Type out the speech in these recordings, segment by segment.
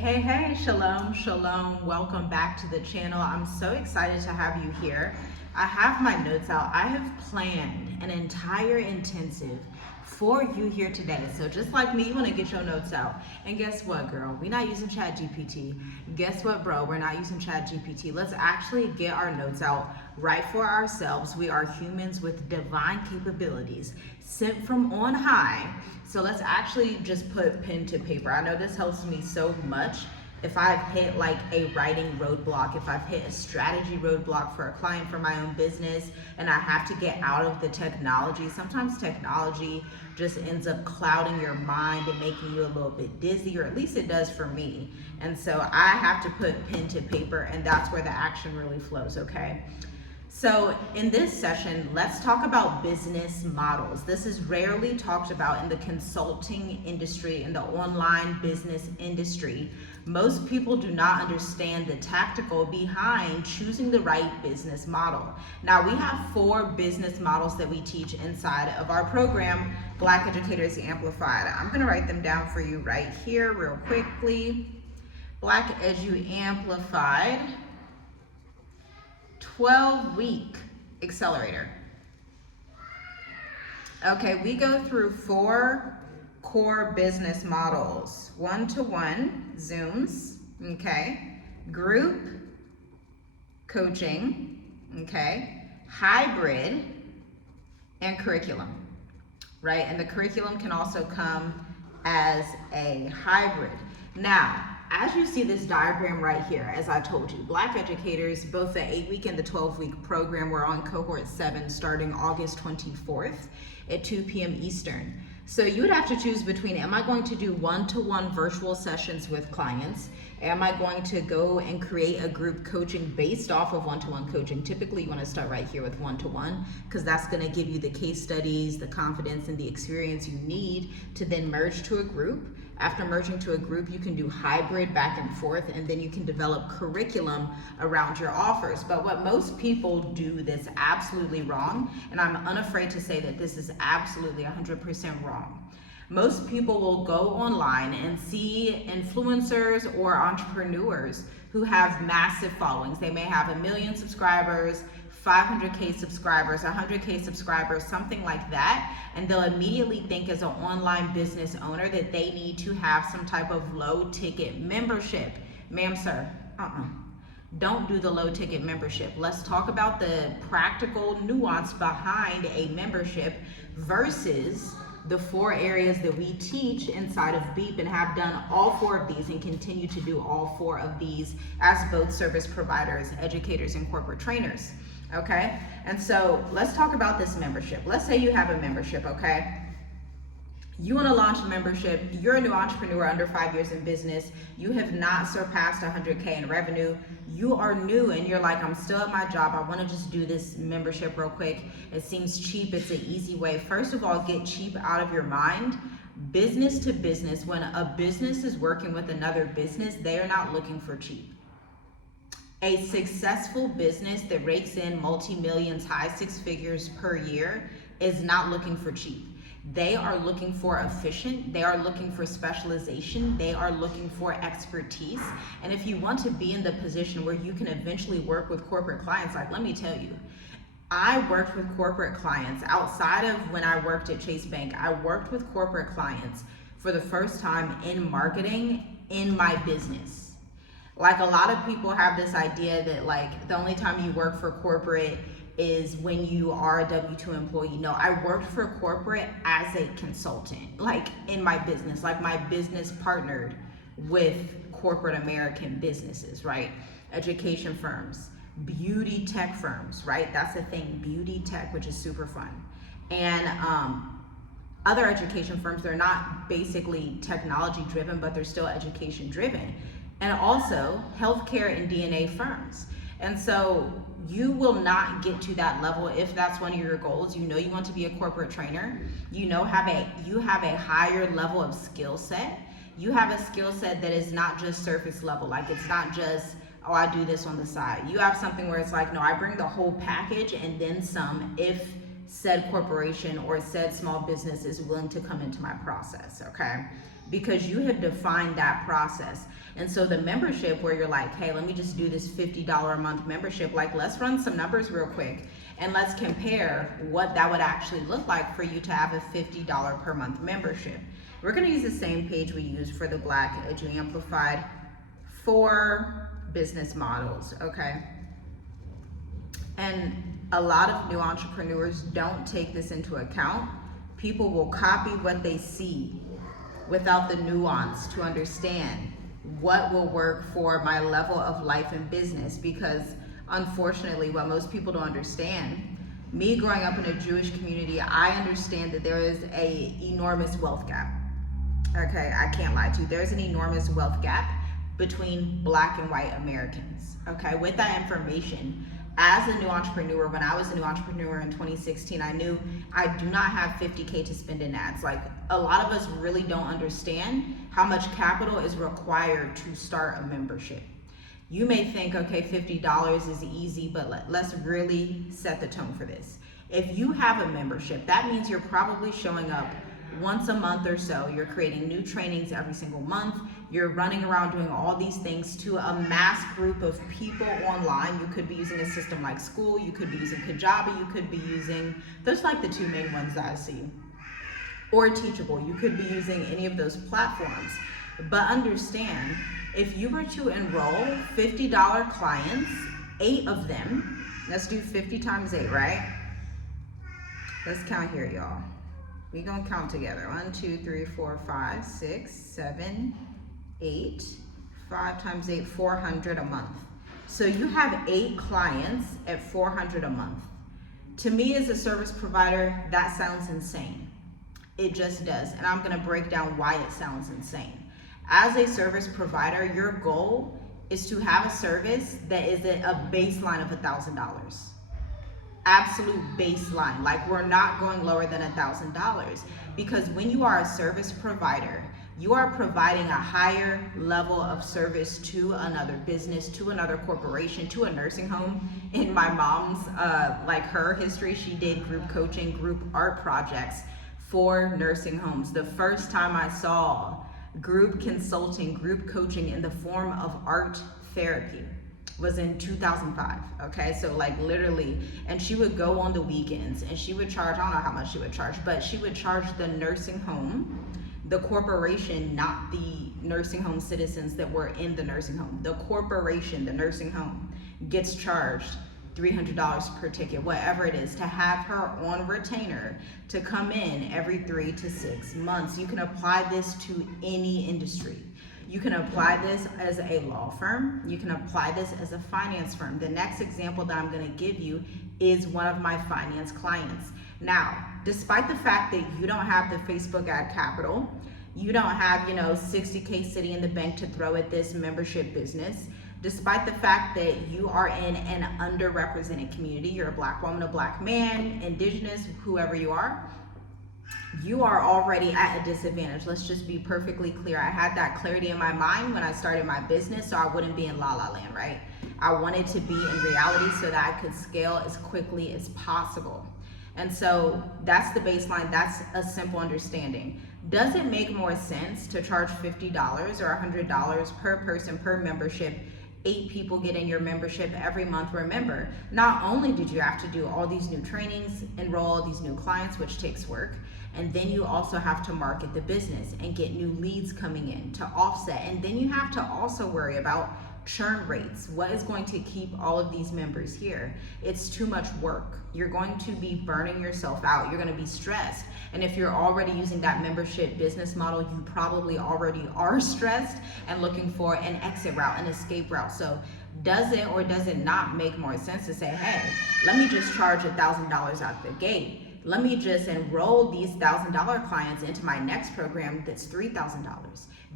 Hey, shalom, shalom. Welcome back to the channel. I'm so excited to have you here. I have my notes out. I have planned an entire intensive for you here today. So just like me, you want to get your notes out. And guess what, girl? We're not using ChatGPT. Guess what, bro? We're not using ChatGPT. Let's actually get our notes out right for ourselves. We are humans with divine capabilities sent from on high. So let's actually just put pen to paper. I know this helps me so much. If I've hit like a writing roadblock, if I've hit a strategy roadblock for a client for my own business and I have to get out of the technology, sometimes technology just ends up clouding your mind and making you a little bit dizzy, or at least it does for me. And so I have to put pen to paper, and that's where the action really flows, okay? So in this session, let's talk about business models. This is rarely talked about in the consulting industry, in the online business industry. Most people do not understand the tactical behind choosing the right business model. Now, we have 4 business models that we teach inside of our program, Black Educators Amplified. I'm gonna write them down for you right here real quickly. Black Edu Amplified 12-week accelerator. Okay, we go through 4 core business models: one-to-one Zooms, okay, group coaching, okay, hybrid, and curriculum, right? And the curriculum can also come as a hybrid. Now, as you see this diagram right here, as I told you, Black Educators, both the 8-week and the 12-week program, we're on cohort 7 starting August 24th at 2 p.m. Eastern. So you would have to choose between, am I going to do one-to-one virtual sessions with clients? Am I going to go and create a group coaching based off of one-to-one coaching? Typically, you want to start right here with one-to-one because that's going to give you the case studies, the confidence, and the experience you need to then merge to a group. After merging to a group, you can do hybrid back and forth, and then you can develop curriculum around your offers. But what most people do that's absolutely wrong, and I'm unafraid to say that this is absolutely 100% wrong. Most people will go online and see influencers or entrepreneurs who have massive followings. They may have 1 million subscribers, 500K subscribers, 100K subscribers, something like that. And they'll immediately think as an online business owner that they need to have some type of low ticket membership. Ma'am, sir, don't do the low ticket membership. Let's talk about the practical nuance behind a membership versus the 4 areas that we teach inside of BEEP, and have done all 4 of these and continue to do all 4 of these as both service providers, educators, and corporate trainers. Okay, and so let's talk about this membership. Let's say you have a membership, okay? You want to launch a membership, you're a new entrepreneur under 5 years in business, you have not surpassed 100K in revenue, you are new and you're like, I'm still at my job, I want to just do this membership real quick, it seems cheap, it's an easy way. First of all, get cheap out of your mind. Business to business, when a business is working with another business, they are not looking for cheap. A successful business that rakes in multi-millions, high 6 figures per year is not looking for cheap. They are looking for efficient, they are looking for specialization, they are looking for expertise. And if you want to be in the position where you can eventually work with corporate clients, like, let me tell you, I worked with corporate clients outside of when I worked at Chase Bank. I worked with corporate clients for the first time in marketing in my business. Like, a lot of people have this idea that like the only time you work for corporate is when you are a W-2 employee. No, I worked for corporate as a consultant, like in my business, like my business partnered with corporate American businesses, right? Education firms, beauty tech firms, right? That's the thing, beauty tech, which is super fun. And other education firms, they're not basically technology driven, but they're still education driven. And also healthcare and DNA firms. And so you will not get to that level if that's one of your goals. You know you want to be a corporate trainer. You know you have a higher level of skill set. You have a skill set that is not just surface level. Like, it's not just, oh, I do this on the side. You have something where it's like, no, I bring the whole package and then some if said corporation or said small business is willing to come into my process, okay? Because you have defined that process. And so the membership where you're like, hey, let me just do this $50 a month membership, like let's run some numbers real quick and let's compare what that would actually look like for you to have a $50 per month membership. We're gonna use the same page we used for the Black Edu Amplified for business models, okay? And a lot of new entrepreneurs don't take this into account. People will copy what they see without the nuance to understand what will work for my level of life and business, because unfortunately what most people don't understand, me growing up in a Jewish community, I understand that there is a enormous wealth gap. Okay, I can't lie to you. There's an enormous wealth gap between Black and white Americans. Okay, with that information, as a new entrepreneur, when I was a new entrepreneur in 2016, I knew I do not have 50K to spend in ads. Like, a lot of us really don't understand how much capital is required to start a membership. You may think, okay, $50 is easy, but let's really set the tone for this. If you have a membership, that means you're probably showing up once a month or so. You're creating new trainings every single month. You're running around doing all these things to a mass group of people online. You could be using a system like School, you could be using Kajabi, you could be using, those like the two main ones that I see, or Teachable. You could be using any of those platforms. But understand, if you were to enroll $50 clients, 8 of them, let's do 50 times 8, right? Let's count here, y'all. We gonna count together. 1, 2, 3, 4, 5, 6, 7, 8. 5 times 8, 400 a month. So you have 8 clients at 400 a month. To me as a service provider, that sounds insane. It just does. And I'm gonna break down why it sounds insane. As a service provider, your goal is to have a service that is at a baseline of $1,000. Absolute baseline. Like, we're not going lower than $1,000, because when you are a service provider, you are providing a higher level of service to another business, to another corporation, to a nursing home. In my mom's, like her history, she did group coaching, group art projects for nursing homes. The first time I saw group consulting, group coaching in the form of art therapy was in 2005, okay? So like literally, and she would go on the weekends and she would charge, I don't know how much she would charge, but she would charge the nursing home, the corporation, not the nursing home citizens that were in the nursing home. The corporation, the nursing home, gets charged $300 per ticket, whatever it is, to have her on retainer to come in every 3 to 6 months. You can apply this to any industry. You can apply this as a law firm. You can apply this as a finance firm. The next example that I'm going to give you is one of my finance clients. Now, despite the fact that you don't have the Facebook ad capital, you don't have, 60K sitting in the bank to throw at this membership business, despite the fact that you are in an underrepresented community, you're a Black woman, a Black man, indigenous, whoever you are already at a disadvantage. Let's just be perfectly clear. I had that clarity in my mind when I started my business, so I wouldn't be in la la land, right? I wanted to be in reality so that I could scale as quickly as possible. And so that's the baseline. That's a simple understanding. Does it make more sense to charge $50 or $100 per person per membership? 8 people get in your membership every month. Remember, not only did you have to do all these new trainings, enroll all these new clients, which takes work, and then you also have to market the business and get new leads coming in to offset. And then you have to also worry about churn rates. What is going to keep all of these members here? It's too much work. You're going to be burning yourself out. You're going to be stressed. And if you're already using that membership business model, you probably already are stressed and looking for an exit route, an escape route. So does it or does it not make more sense to say, hey, let me just charge $1,000 out the gate? Let me just enroll these $1,000 clients into my next program that's $3,000,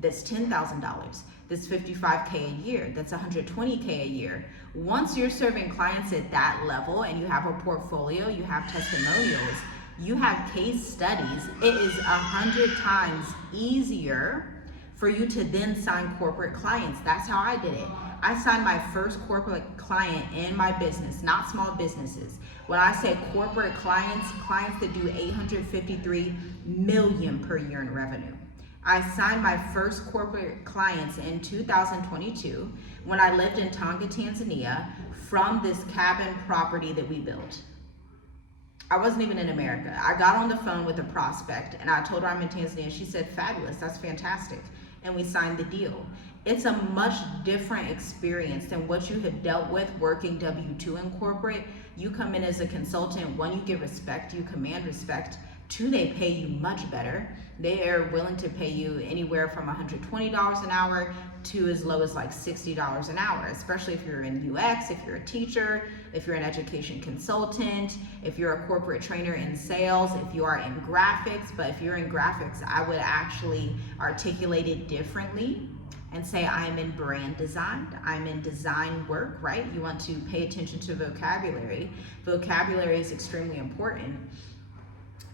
that's $10,000, that's $55K a year, that's $120K a year. Once you're serving clients at that level and you have a portfolio, you have testimonials, you have case studies, it is 100 times easier for you to then sign corporate clients. That's how I did it. I signed my first corporate client in my business, not small businesses. When I say corporate clients, clients that do 853 million per year in revenue. I signed my first corporate clients in 2022 when I lived in Tonga, Tanzania, from this cabin property that we built. I wasn't even in America. I got on the phone with a prospect and I told her I'm in Tanzania. She said, fabulous, that's fantastic. And we signed the deal. It's a much different experience than what you have dealt with working W-2 in corporate. You come in as a consultant. One, you give respect, you command respect. Two, they pay you much better. They are willing to pay you anywhere from $120 an hour to as low as like $60 an hour, especially if you're in UX, if you're a teacher, if you're an education consultant, if you're a corporate trainer in sales, if you are in graphics. But if you're in graphics, I would actually articulate it differently and say I'm in brand design, I'm in design work, right? You want to pay attention to vocabulary. Vocabulary is extremely important.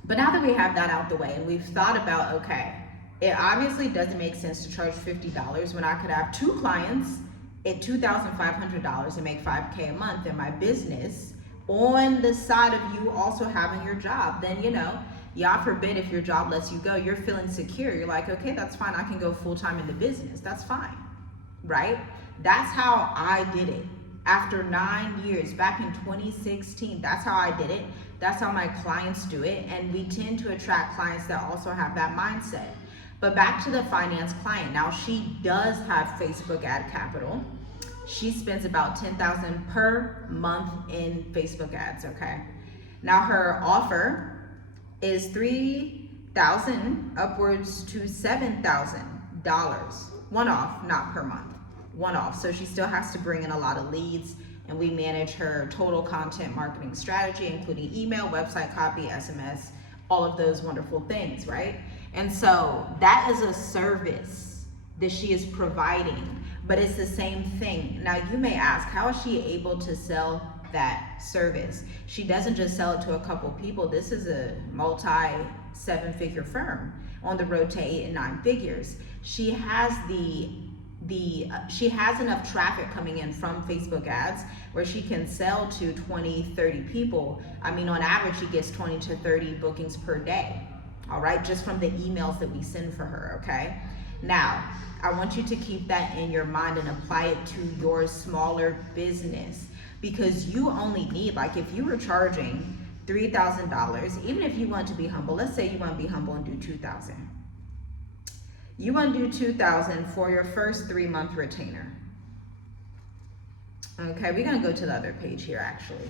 But now that we have that out the way and we've thought about, okay, it obviously doesn't make sense to charge $50 when I could have 2 clients at $2,500 and make $5K a month in my business on the side of you also having your job. Then, you know, God forbid if your job lets you go, you're feeling secure. You're like, okay, that's fine. I can go full-time in the business. That's fine, right? That's how I did it. After 9 years, back in 2016, that's how I did it. That's how my clients do it. And we tend to attract clients that also have that mindset. But back to the finance client. Now she does have Facebook ad capital. She spends about $10,000 per month in Facebook ads, okay? Now her offer is $3,000 upwards to $7,000. One off, not per month, one off. So she still has to bring in a lot of leads, and we manage her total content marketing strategy, including email, website copy, SMS, all of those wonderful things, right? And so that is a service that she is providing, but it's the same thing. Now you may ask, how is she able to sell that service? She doesn't just sell it to a couple people. This is a multi-7-figure firm on the road to 8 and 9 figures. She has she has enough traffic coming in from Facebook ads where she can sell to 20, 30 people. I mean, on average, she gets 20 to 30 bookings per day. All right, just from the emails that we send for her, okay? Now, I want you to keep that in your mind and apply it to your smaller business, because you only need, like if you were charging $3,000, even if you want to be humble, let's say you want to be humble and do $2,000. You want to do $2,000 for your first 3-month retainer. Okay, we're going to go to the other page here actually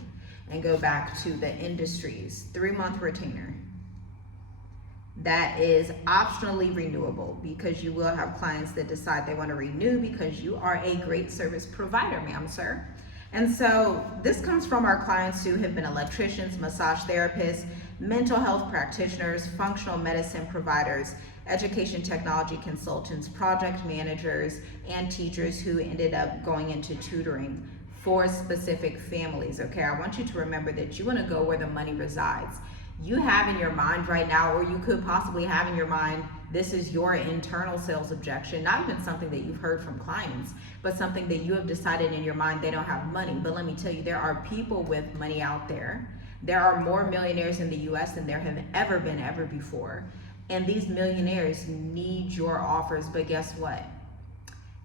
and go back to the industries. 3-month retainer. That is optionally renewable, because you will have clients that decide they want to renew because you are a great service provider, ma'am, sir. And so this comes from our clients who have been electricians, massage therapists, mental health practitioners, functional medicine providers, education technology consultants, project managers, and teachers who ended up going into tutoring for specific families, okay? I want you to remember that you want to go where the money resides. You have in your mind right now, or you could possibly have in your mind, this is your internal sales objection, not even something that you've heard from clients, but something that you have decided in your mind they don't have money. But let me tell you, there are people with money out there. There are more millionaires in the US than there have ever been ever before. And these millionaires need your offers, but guess what?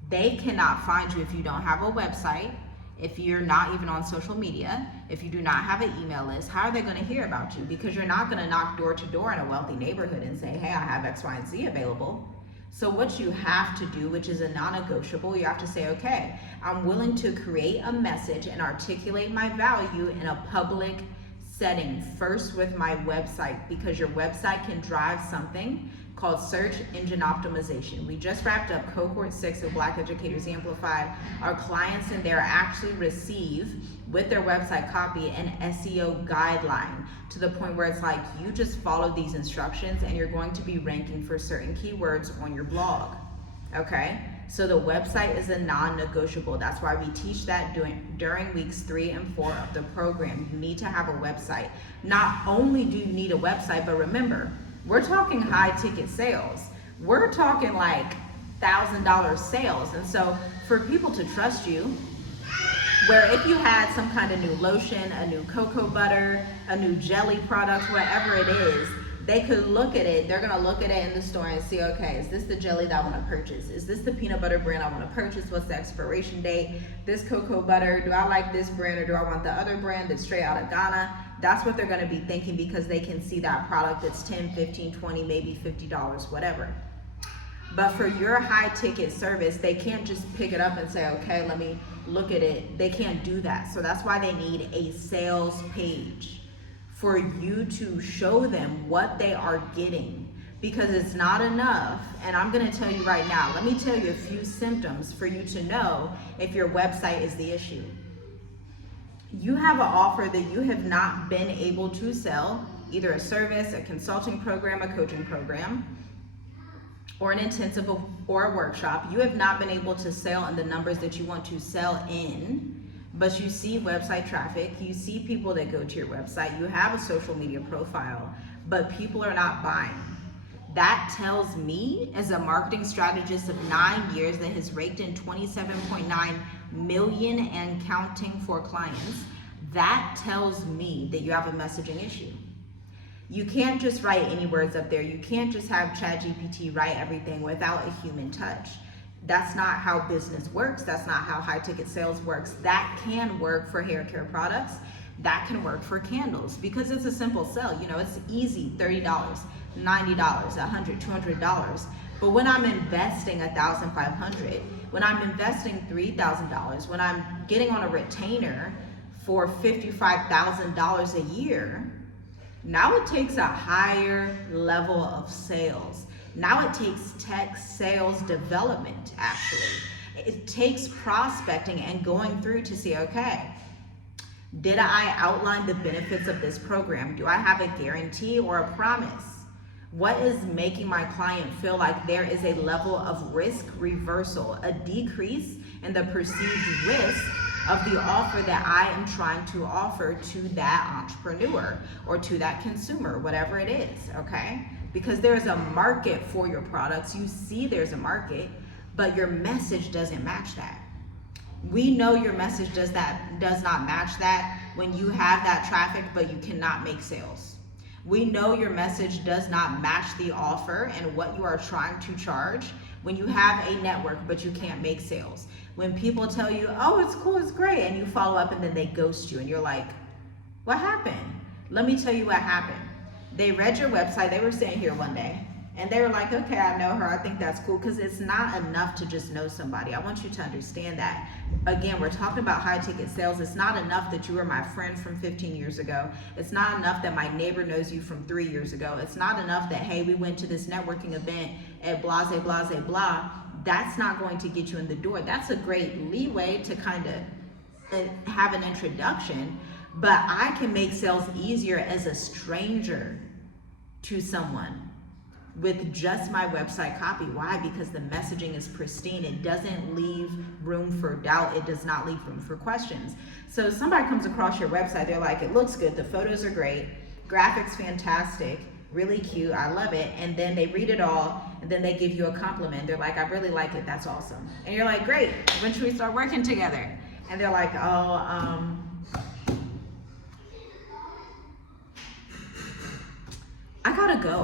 They cannot find you if you don't have a website, if you're not even on social media, if you do not have an email list. How are they going to hear about you? Because you're not going to knock door to door in a wealthy neighborhood and say, hey, I have X, Y, and Z available. So what you have to do, which is a non-negotiable, you have to say, okay, I'm willing to create a message and articulate my value in a public setting, first with my website, because your website can drive something called search engine optimization. We just wrapped up cohort 6 of Black Educators Amplified. Our clients in there actually receive, with their website copy, an SEO guideline, to the point where it's like, you just follow these instructions and you're going to be ranking for certain keywords on your blog, okay? So the website is a non-negotiable. That's why we teach that during weeks 3 and 4 of the program. You need to have a website. Not only do you need a website, but remember, we're talking high ticket sales. We're talking like $10,000 sales. And so for people to trust you, where if you had some kind of new lotion, a new cocoa butter, a new jelly product, whatever it is, they could look at it, they're gonna look at it in the store and see, okay, is this the jelly that I wanna purchase? Is this the peanut butter brand I wanna purchase? What's the expiration date? This cocoa butter, do I like this brand or do I want the other brand that's straight out of Ghana? That's what they're gonna be thinking, because they can see that product that's 10, 15, 20, maybe $50, whatever. But for your high ticket service, they can't just pick it up and say, okay, let me look at it. They can't do that. So that's why they need a sales page, for you to show them what they are getting, because it's not enough. And I'm gonna tell you right now, let me tell you a few symptoms for you to know if your website is the issue. You have an offer that you have not been able to sell, either a service, a consulting program, a coaching program, or an intensive or a workshop. You have not been able to sell in the numbers that you want to sell in, but you see website traffic, you see people that go to your website, you have a social media profile, but people are not buying. That tells me, as a marketing strategist of 9 years that has raked in 27.9 million and counting for clients, that tells me that you have a messaging issue. You can't just write any words up there. You can't just have ChatGPT write everything without a human touch. That's not how business works. That's not how high ticket sales works. That can work for hair care products. That can work for candles, because it's a simple sell. You know, it's easy, $30, $90, $100, $200. But when I'm investing $1,500, when I'm investing $3,000, when I'm getting on a retainer for $55,000 a year, now it takes a higher level of sales. Now it takes tech sales development, actually. It takes prospecting and going through to see, okay, did I outline the benefits of this program? Do I have a guarantee or a promise? What is making my client feel like there is a level of risk reversal, a decrease in the perceived risk of the offer that I am trying to offer to that entrepreneur or to that consumer, whatever it is, okay? Because there's a market for your products. You see there's a market, but your message doesn't match that. We know your message does not match that when you have that traffic, but you cannot make sales. We know your message does not match the offer and what you are trying to charge when you have a network, but you can't make sales. When people tell you, oh, it's cool, it's great, and you follow up and then they ghost you and you're like, what happened? Let me tell you what happened. They read your website, they were sitting here one day, and they were like, okay, I know her, I think that's cool, because it's not enough to just know somebody. I want you to understand that. Again, we're talking about high ticket sales. It's not enough that you were my friend from 15 years ago. It's not enough that my neighbor knows you from 3 years ago. It's not enough that, hey, we went to this networking event at blase, blase, blah. That's not going to get you in the door. That's a great leeway to kind of have an introduction, but I can make sales easier as a stranger to someone with just my website copy. Why? Because the messaging is pristine. It doesn't leave room for doubt. It does not leave room for questions. So somebody comes across your website, they're like, it looks good, the photos are great, graphics fantastic, really cute, I love it, and then they read it all, and then they give you a compliment. They're like, I really like it, that's awesome. And you're like, great, when should we start working together? And they're like, oh,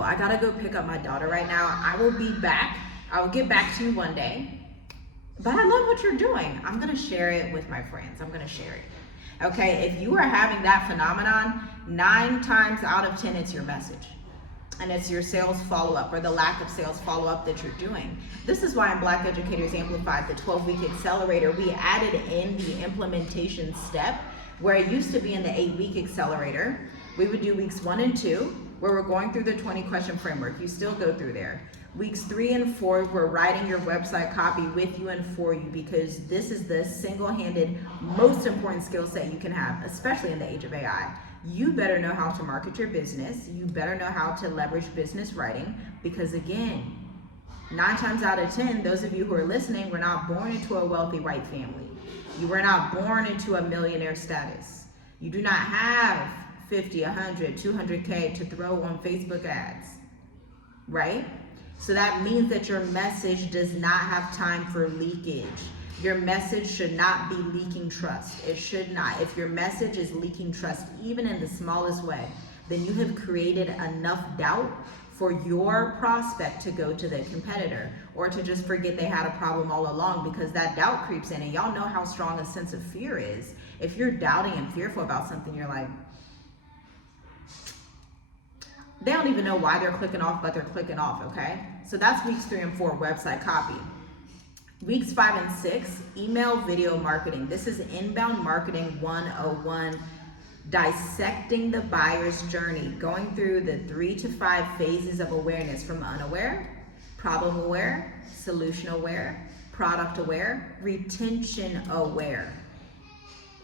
I gotta go pick up my daughter right now. I will be back. I will get back to you one day. But I love what you're doing. I'm gonna share it with my friends. I'm gonna share it. Okay, if you are having that phenomenon, 9 times out of 10, it's your message. And it's your sales follow-up or the lack of sales follow-up that you're doing. This is why in Black Educators Amplified, the 12-week accelerator, we added in the implementation step, where it used to be in the 8-week accelerator. We would do weeks 1 and 2, where we're going through the 20-question framework. You still go through there. Weeks 3 and 4, we're writing your website copy with you and for you, because this is the single-handed most important skill set you can have, especially in the age of AI. You better know how to market your business. You better know how to leverage business writing, because again, 9 times out of 10, those of you who are listening were not born into a wealthy white family. You were not born into a millionaire status. You do not have 50, 100, 200K to throw on Facebook ads, right? So that means that your message does not have time for leakage. Your message should not be leaking trust. It should not. If your message is leaking trust, even in the smallest way, then you have created enough doubt for your prospect to go to the competitor, or to just forget they had a problem all along, because that doubt creeps in. And y'all know how strong a sense of fear is. If you're doubting and fearful about something, you're like, they don't even know why they're clicking off, but they're clicking off, okay? So that's weeks 3 and 4, website copy. Weeks 5 and 6, email video marketing. This is inbound marketing 101, dissecting the buyer's journey, going through the 3 to 5 phases of awareness, from unaware, problem aware, solution aware, product aware, retention aware.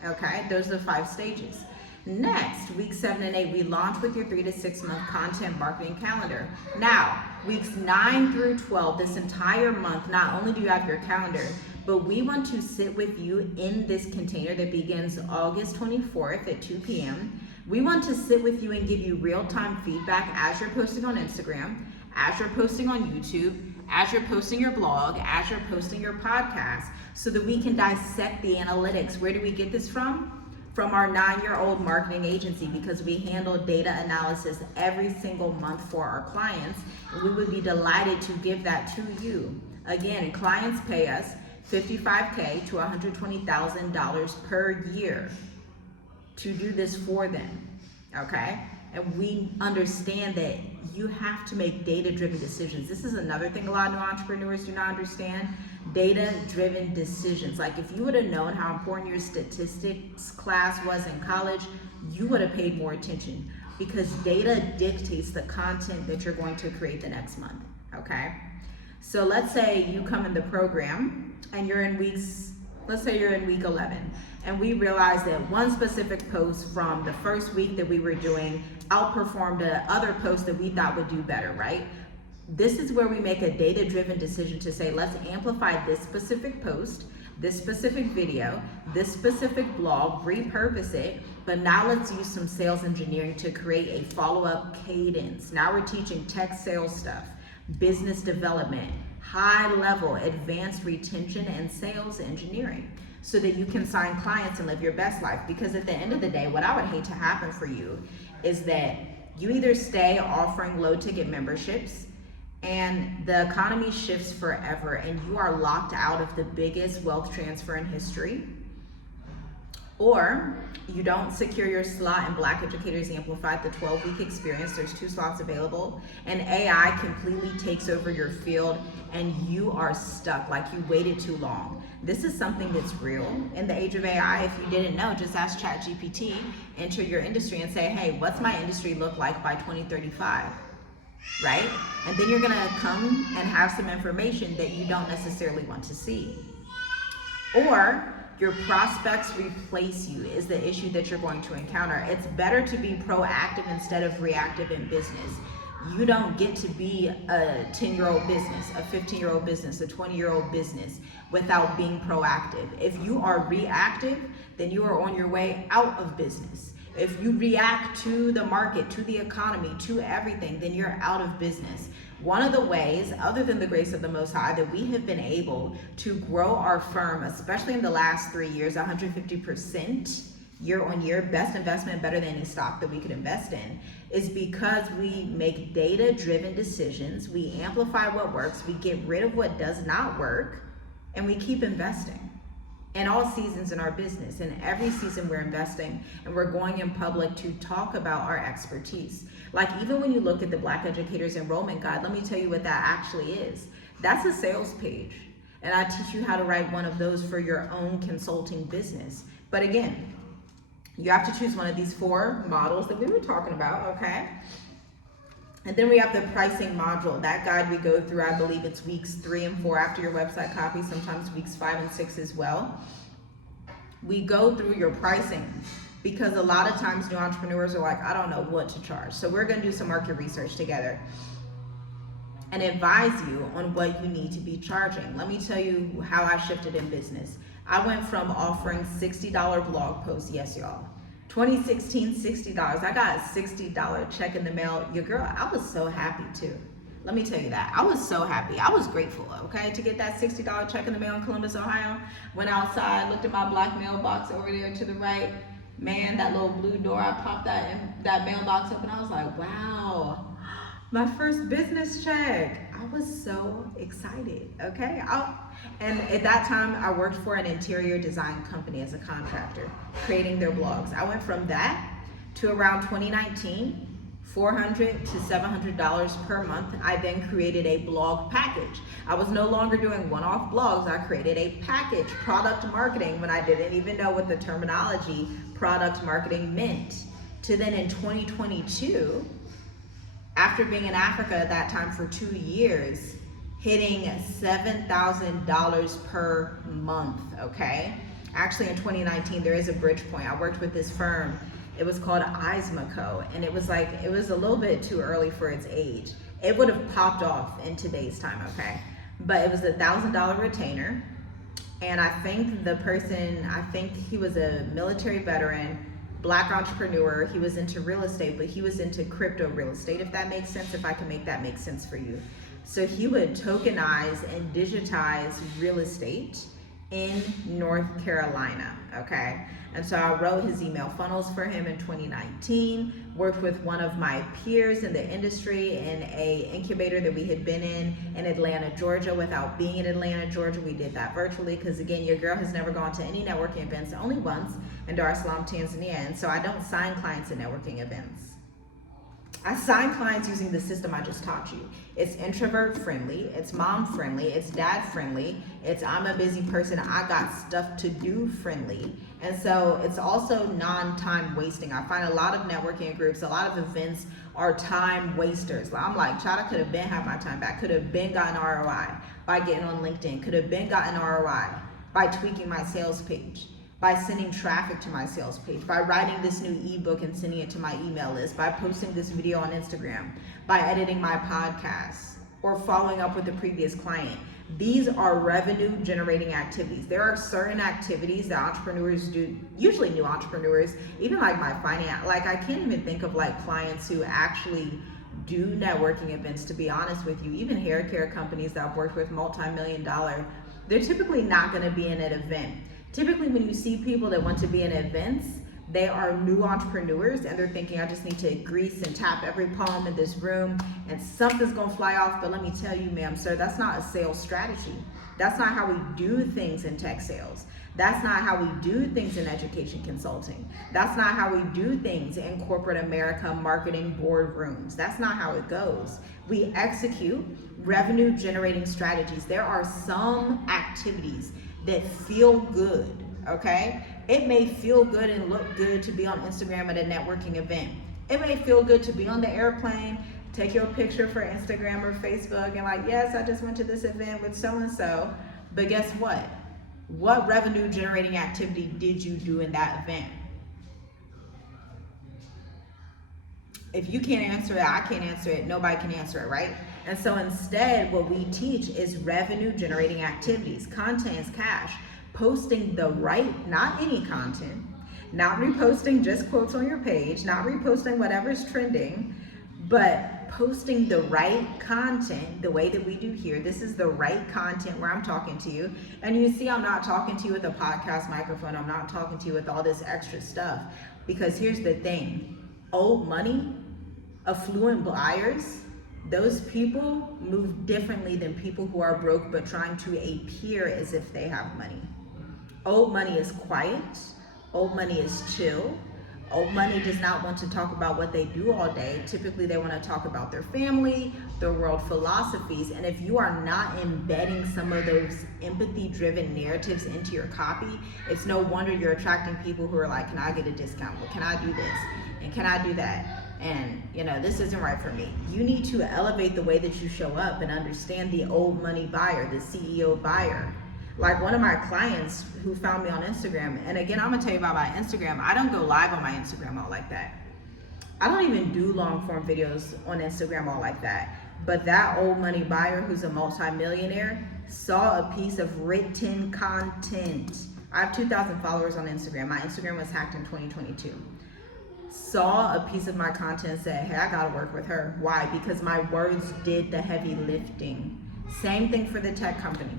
Okay, those are the 5 stages. Next, weeks 7 and 8, we launch with your 3 to 6 month content marketing calendar. Now, weeks 9 through 12, this entire month, not only do you have your calendar, but we want to sit with you in this container that begins August 24th at 2 p.m. We want to sit with you and give you real-time feedback as you're posting on Instagram, as you're posting on YouTube, as you're posting your blog, as you're posting your podcast, so that we can dissect the analytics. Where do we get this from? From our 9-year-old marketing agency, because we handle data analysis every single month for our clients, and we would be delighted to give that to you. Again, clients pay us $55K to $120,000 per year to do this for them, okay? And we understand that you have to make data-driven decisions. This is another thing a lot of new entrepreneurs do not understand. Data-driven decisions. Like, if you would have known how important your statistics class was in college, you would have paid more attention, because data dictates the content that you're going to create the next month, okay? So let's say you come in the program and you're in let's say you're in week 11, and we realize that one specific post from the first week that we were doing outperformed the other post that we thought would do better, right? This is where we make a data-driven decision to say, let's amplify this specific post, this specific video, this specific blog, repurpose it, but now let's use some sales engineering to create a follow-up cadence. Now we're teaching tech sales stuff, business development, high-level advanced retention and sales engineering, so that you can sign clients and live your best life. Because at the end of the day, what I would hate to happen for you is that you either stay offering low-ticket memberships and the economy shifts forever and you are locked out of the biggest wealth transfer in history, or you don't secure your slot in Black Educators Amplified, the 12-week experience. There's 2 slots available, and AI completely takes over your field and you are stuck, like you waited too long. This is something that's real in the age of AI. If you didn't know, just ask ChatGPT, enter your industry and say, hey, what's my industry look like by 2035, right? And then you're gonna come and have some information that you don't necessarily want to see. Or your prospects replace you is the issue that you're going to encounter. It's better to be proactive instead of reactive in business. You don't get to be a 10-year-old business, a 15-year-old business, a 20-year-old business without being proactive. If you are reactive, then you are on your way out of business. If you react to the market, to the economy, to everything, then you're out of business. One of the ways, other than the grace of the Most High, that we have been able to grow our firm, especially in the last 3 years, 150% year on year, best investment, better than any stock that we could invest in, is because we make data-driven decisions, we amplify what works, we get rid of what does not work, and we keep investing. In all seasons in our business, in every season we're investing, and we're going in public to talk about our expertise. Like, even when you look at the Black Educators Enrollment Guide, let me tell you what that actually is. That's a sales page, and I teach you how to write one of those for your own consulting business. But again, you have to choose one of these 4 models that we were talking about, okay? And then we have the pricing module. That guide we go through, I believe it's weeks 3 and 4 after your website copy, sometimes weeks 5 and 6 as well. We go through your pricing, because a lot of times new entrepreneurs are like, I don't know what to charge. So we're gonna do some market research together and advise you on what you need to be charging. Let me tell you how I shifted in business. I went from offering $60 blog posts, yes y'all, 2016, $60. I got a $60 check in the mail. Your girl, I was so happy too. Let me tell you that. I was so happy. I was grateful, okay, to get that $60 check in the mail in Columbus, Ohio. Went outside, looked at my black mailbox over there to the right. Man, that little blue door, I popped that mailbox up and I was like, wow, my first business check. I was so excited, okay? And at that time, I worked for an interior design company as a contractor, creating their blogs. I went from that to around 2019, $400 to $700 per month. I then created a blog package. I was no longer doing one-off blogs. I created a package, product marketing, when I didn't even know what the terminology product marketing meant. To then in 2022, after being in Africa at that time for 2 years, hitting $7,000 per month, okay? Actually in 2019, there is a bridge point. I worked with this firm. It was called Ismaco, and it was a little bit too early for its age. It would have popped off in today's time, okay? But it was a $1,000 retainer, and I think he was a military veteran, Black entrepreneur. He was into real estate, but he was into crypto real estate, if that makes sense, if I can make that make sense for you. So he would tokenize and digitize real estate in North Carolina, okay? And so I wrote his email funnels for him in 2019, worked with one of my peers in the industry in a incubator that we had been in Atlanta, Georgia. Without being in Atlanta, Georgia, we did that virtually because, again, your girl has never gone to any networking events, only once, in Dar es Salaam, Tanzania. And so I don't sign clients at networking events. I sign clients using the system I just taught you. It's introvert friendly, it's mom friendly, it's dad friendly, it's I'm a busy person, I got stuff to do friendly. And so it's also non-time wasting. I find a lot of networking groups, a lot of events are time wasters. I'm like, child, I could have been had my time back, could have been gotten ROI by getting on LinkedIn, could have been gotten ROI by tweaking my sales page, by sending traffic to my sales page, by writing this new ebook and sending it to my email list, by posting this video on Instagram, by editing my podcast, or following up with the previous client. These are revenue generating activities. There are certain activities that entrepreneurs do, usually new entrepreneurs, even like my finance, like I can't even think of like clients who actually do networking events, to be honest with you. Even hair care companies that I've worked with, multi-million-dollar, they're typically not gonna be in an event. Typically, when you see people that want to be in events, they are new entrepreneurs and they're thinking, I just need to grease and tap every palm in this room and something's gonna fly off. But let me tell you, ma'am, sir, that's not a sales strategy. That's not how we do things in tech sales. That's not how we do things in education consulting. That's not how we do things in corporate America marketing boardrooms. That's not how it goes. We execute revenue generating strategies. There are some activities that feel good, okay? It may feel good and look good to be on Instagram at a networking event. It may feel good to be on the airplane, take your picture for Instagram or Facebook and like, yes, I just went to this event with so-and-so, but guess what? What revenue generating activity did you do in that event? If you can't answer it, I can't answer it, nobody can answer it, right? And so instead, what we teach is revenue generating activities. Content is cash. Posting the right, not any content, not reposting just quotes on your page, not reposting whatever's trending, but posting the right content the way that we do here. This is the right content where I'm talking to you. And you see, I'm not talking to you with a podcast microphone. I'm not talking to you with all this extra stuff. Because here's the thing, old money, affluent buyers, those people move differently than people who are broke but trying to appear as if they have money. Old money is quiet. Old money is chill. Old money does not want to talk about what they do all day. Typically, they want to talk about their family, their world philosophies. And if you are not embedding some of those empathy-driven narratives into your copy, it's no wonder you're attracting people who are like, can I get a discount? Well, can I do this? And can I do that? And this isn't right for me. You need to elevate the way that you show up and understand the old money buyer, the CEO buyer. Like one of my clients who found me on Instagram, and again, I'm gonna tell you about my Instagram. I don't go live on my Instagram all like that. I don't even do long form videos on Instagram all like that. But that old money buyer who's a multi-millionaire saw a piece of written content. I have 2,000 followers on Instagram. My Instagram was hacked in 2022. saw a piece of my content and said, hey, I gotta work with her. Why? Because my words did the heavy lifting. Same thing for the tech company,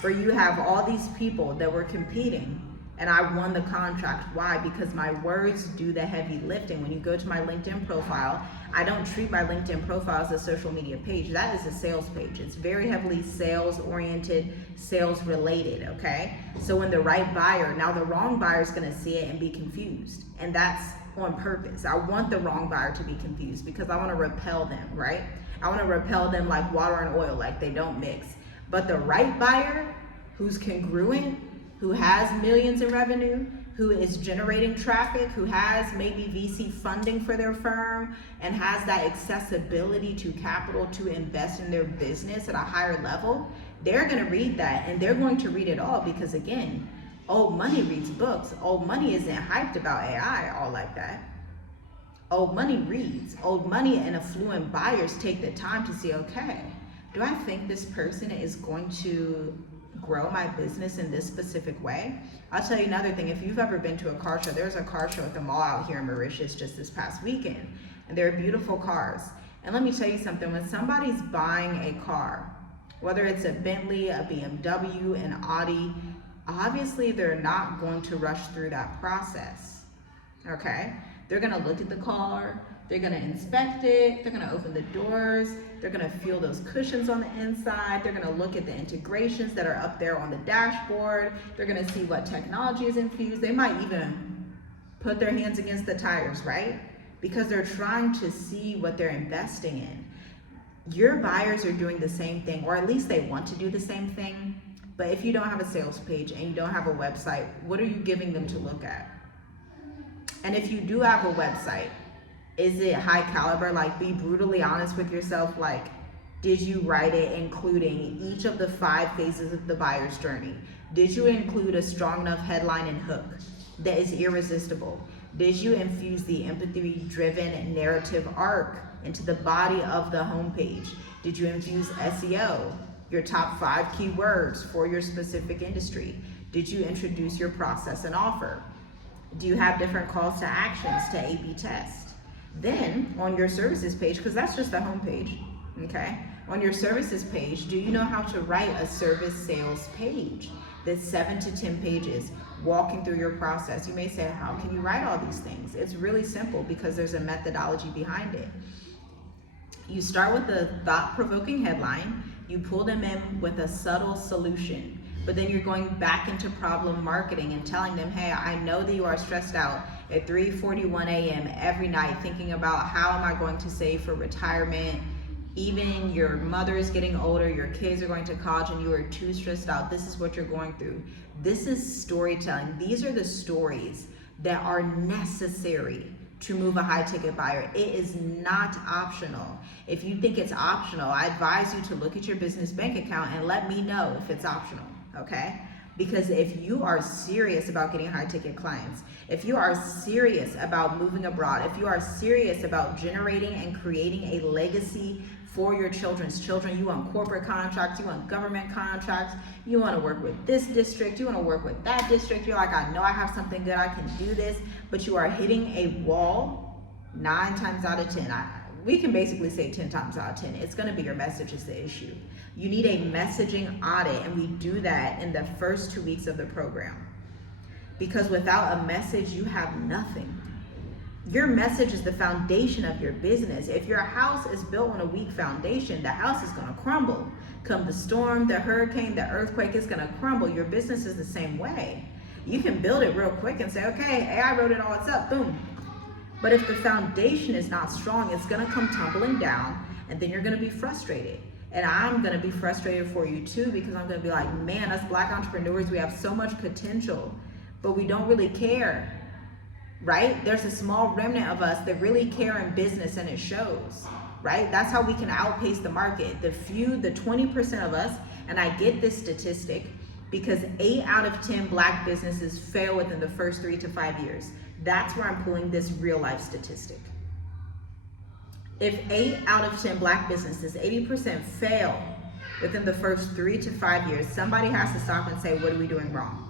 where you have all these people that were competing and I won the contract. Why? Because my words do the heavy lifting. When you go to my LinkedIn profile, I don't treat my LinkedIn profile as a social media page. That is a sales page. It's very heavily sales oriented, sales related, okay? So when the right buyer, now the wrong buyer is gonna see it and be confused. And that's on purpose. I want the wrong buyer to be confused because I wanna repel them, right? I wanna repel them like water and oil, like they don't mix. But the right buyer who's congruent, who has millions in revenue, who is generating traffic, who has maybe VC funding for their firm, and has that accessibility to capital to invest in their business at a higher level, they're gonna read that and they're going to read it all because again, old money reads books. Old money isn't hyped about AI all like that. Old money reads. Old money and affluent buyers take the time to see, okay, do I think this person is going to grow my business in this specific way? I'll tell you another thing. If you've ever been to a car show, there's a car show at the mall out here in Mauritius just this past weekend, and they're beautiful cars. And let me tell you something, when somebody's buying a car, whether it's a Bentley, a BMW, an Audi, obviously they're not going to rush through that process, okay? They're gonna look at the car, they're gonna inspect it, they're gonna open the doors, they're gonna feel those cushions on the inside, they're gonna look at the integrations that are up there on the dashboard, they're gonna see what technology is infused, they might even put their hands against the tires, right? Because they're trying to see what they're investing in. Your buyers are doing the same thing, or at least they want to do the same thing, but if you don't have a sales page and you don't have a website, what are you giving them to look at? And if you do have a website, is it high caliber? Like, be brutally honest with yourself. Like, did you write it including each of the 5 phases of the buyer's journey? Did you include a strong enough headline and hook that is irresistible? Did you infuse the empathy-driven narrative arc into the body of the homepage? Did you infuse SEO, your top 5 keywords for your specific industry? Did you introduce your process and offer? Do you have different calls to actions to A/B test? Then on your services page, because that's just the home page, okay? On your services page, do you know how to write a service sales page that's 7 to 10 pages walking through your process? You may say, how can you write all these things? It's really simple because there's a methodology behind it. You start with a thought-provoking headline, you pull them in with a subtle solution, but then you're going back into problem marketing and telling them, hey, I know that you are stressed out at 3:41 a.m. every night thinking about how am I going to save for retirement. Even your mother is getting older, your kids are going to college and you are too stressed out. This is what you're going through. This is storytelling. These are the stories that are necessary to move a high ticket buyer. It is not optional. If you think it's optional, I advise you to look at your business bank account and let me know if it's optional. Okay? Because if you are serious about getting high ticket clients, if you are serious about moving abroad, if you are serious about generating and creating a legacy for your children's children, you want corporate contracts, you want government contracts, you want to work with this district, you want to work with that district, you're like, I know I have something good, I can do this, but you are hitting a wall 9 times out of 10. We can basically say 10 times out of 10. It's going to be your message is the issue. You need a messaging audit, and we do that in the first 2 weeks of the program. Because without a message, you have nothing. Your message is the foundation of your business. If your house is built on a weak foundation, the house is going to crumble. Come the storm, the hurricane, the earthquake, it's going to crumble. Your business is the same way. You can build it real quick and say, okay, AI wrote it all, it's up, boom. But if the foundation is not strong, it's going to come tumbling down, and then you're going to be frustrated. And I'm going to be frustrated for you too, because I'm going to be like, man, us Black entrepreneurs, we have so much potential, but we don't really care, right? There's a small remnant of us that really care in business, and it shows, right? That's how we can outpace the market. The 20% of us, and I get this statistic because 8 out of 10 Black businesses fail within the first 3 to 5 years. That's where I'm pulling this real life statistic. If 8 out of 10 Black businesses, 80% fail within the first 3 to 5 years, somebody has to stop and say, what are we doing wrong?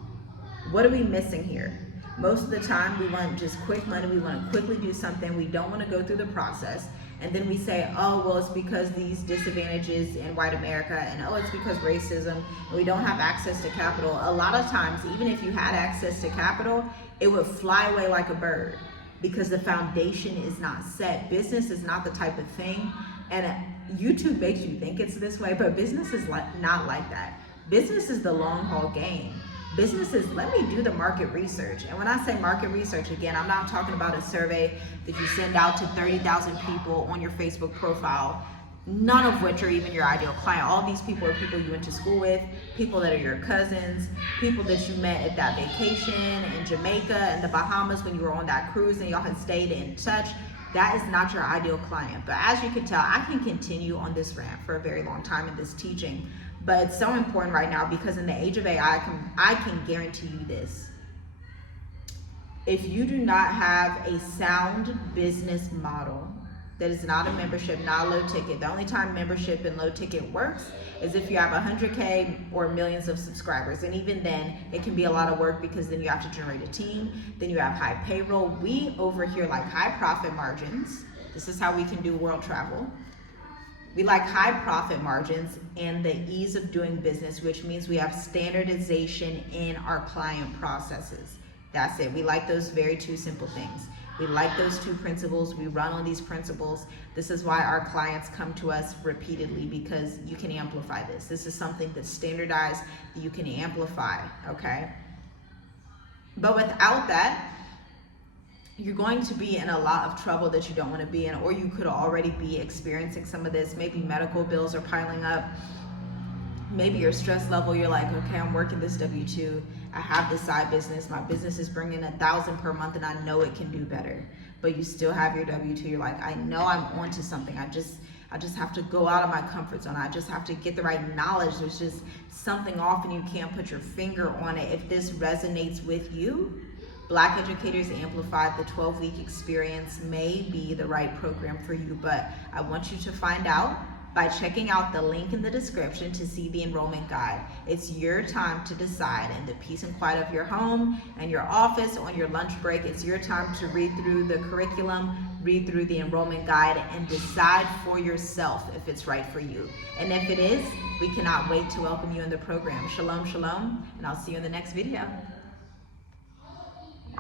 What are we missing here? Most of the time, we want just quick money. We want to quickly do something. We don't want to go through the process. And then we say, oh, well, it's because these disadvantages in white America, and oh, it's because racism, and we don't have access to capital. A lot of times, even if you had access to capital, it would fly away like a bird because the foundation is not set. Business is not the type of thing, and YouTube makes you think it's this way, but business is not like that. Business is the long haul game. Business is, let me do the market research. And when I say market research, again, I'm not talking about a survey that you send out to 30,000 people on your Facebook profile, none of which are even your ideal client. All these people are people you went to school with, people that are your cousins, people that you met at that vacation in Jamaica and the Bahamas when you were on that cruise and y'all had stayed in touch. That is not your ideal client. But as you can tell, I can continue on this rant for a very long time in this teaching. But it's so important right now because in the age of AI, I can guarantee you this. If you do not have a sound business model that is not a membership, not a low ticket, the only time membership and low ticket works is if you have 100K or millions of subscribers. And even then, it can be a lot of work because then you have to generate a team, then you have high payroll. We over here like high profit margins. This is how we can do world travel. We like high profit margins and the ease of doing business, which means we have standardization in our client processes. That's it. We like those very two simple things. We like those two principles. We run on these principles. This is why our clients come to us repeatedly, because you can amplify this. This is something that's standardized that you can amplify, okay? But without that, you're going to be in a lot of trouble that you don't want to be in, or you could already be experiencing some of this. Maybe medical bills are piling up. Maybe your stress level, you're like, okay, I'm working this W-2. I have this side business. My business is bringing $1,000 per month and I know it can do better. But you still have your W-2. You're like, I know I'm onto something. I just have to go out of my comfort zone. I just have to get the right knowledge. There's just something off and you can't put your finger on it. If this resonates with you, Black Educators Amplified, the 12-week experience may be the right program for you, but I want you to find out by checking out the link in the description to see the enrollment guide. It's your time to decide in the peace and quiet of your home and your office on your lunch break. It's your time to read through the curriculum, read through the enrollment guide, and decide for yourself if it's right for you. And if it is, we cannot wait to welcome you in the program. Shalom, shalom, and I'll see you in the next video.